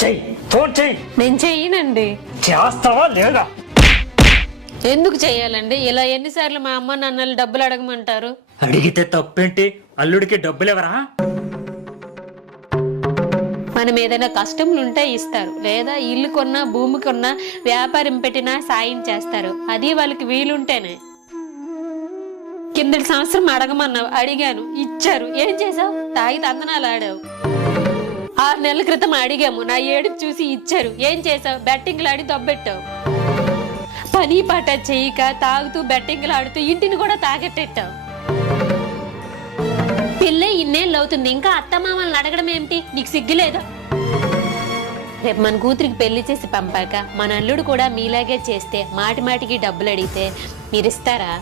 చెయ్యి, ఫోన్ చెయ్యి. నేను చెయ్యనండి. చేస్తావా లేదా? ఎందుకు చెయ్యాలండి? ఇలా ఎన్నిసార్లు మా అమ్మ నాన్నలు డబ్బులు అడగమంటారు? అడిగితే తప్పేంటి? అల్లుడికి డబ్బులు ఎవరా? మనం ఏదైనా కష్టములు ఉంటే ఇస్తారు, లేదా ఇల్లు కొన్నా భూమి కొన్నా వ్యాపారం పెట్టినా సాయం చేస్తారు. అది వాళ్ళకి వీలుంటేనే. కిందటి సంవత్సరం అడగమన్నావు, అడిగాను, ఇచ్చారు. ఏం చేసావు? తాగి తందనాలు ఆడావు. 6 నెలల క్రితం అడిగాము, నా ఏడుపు చూసి ఇచ్చారు. ఏం చేసావు? బెట్టింగ్లు ఆడి దొబ్బెట్టావు. పని పాట చేయక తాగుతూ బెట్టింగ్లు ఆడుతూ ఇంటిని కూడా తాగెట్టెట్టావు. పిల్ల ఇన్నేళ్ళు అవుతుంది, ఇంకా అత్తమామల్ని అడగడం ఏమిటి? నీకు సిగ్గులేదా? రేపు మన కూతురికి పెళ్లి చేసి పంపాక మన అల్లుడు కూడా మీలాగే చేస్తే మాటి మాటికి డబ్బులు అడిగితే మీరిస్తారా?